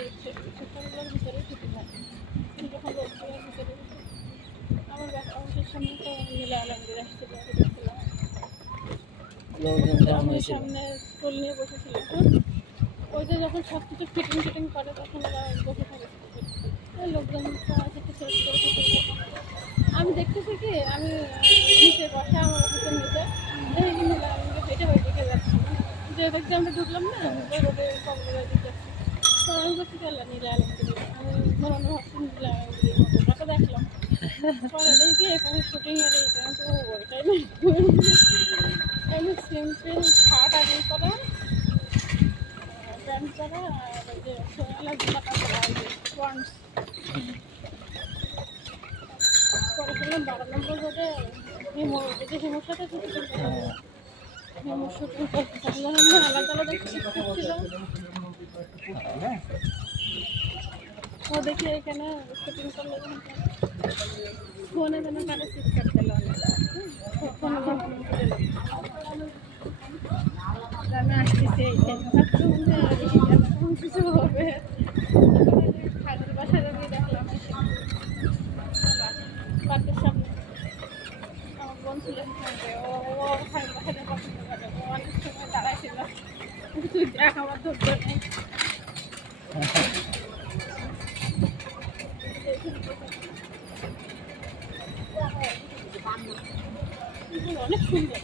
এই ছোট্টগুলোর ভিতরে ছুটি হয়। কিন্তু যখন রোদ্রের ভিতরে আমার অফিসের সামনে তো নীলা আলমগীর আসছিল, দেখছিলাম আমার সামনে স্কুল নিয়ে বসেছিল। ওইটা যখন সব কিছু ফিটিং করে তখন ওরা বসে থাকে লোকজন শেষ করে। আমি দেখতেছি কি আমি নিচে বসা আমার অফিসের নিচে দেখি নীলা আলমগীর হেঁটে ওই দিকে যাচ্ছি, যে দেখতে আমরা ঢুকলাম না রোডে কমলা দিকে তো আমি বলছি চল নীলা আলমগীর, আমি মনে ভাবছি নীলা আলমগীর মতো কত দেখলাম পরে দেখি এখানে শুটিং এর এইটা তো ওইটাই আমি সিম্পল শার্ট আর ই করা প্যান্ট করা আর ওই যে সোনালা জুতাটা পরা ওয়ান্স পরে বললাম 12 নম্বর রোডে হিমুর সাথে শুটিং হিমুর শুটিং করতে থাকলাম। আমরা আলাদা আলাদা ছিল ও দেখি এখানে শুটিং করলে ফোনে যেন কানে চিৎকার দিল আমি আসতেছি কিছু হবে খাদের বাসায় গিয়ে দেখলাম পার্কের সামনে আমার বোন ছিল ও খাদের বাসাটা পছন্দ করে, ও অনেক সময় দাঁড়াইছিল তুই দেখ আমার ধৈর্য নেই। অনেক সুন্দর।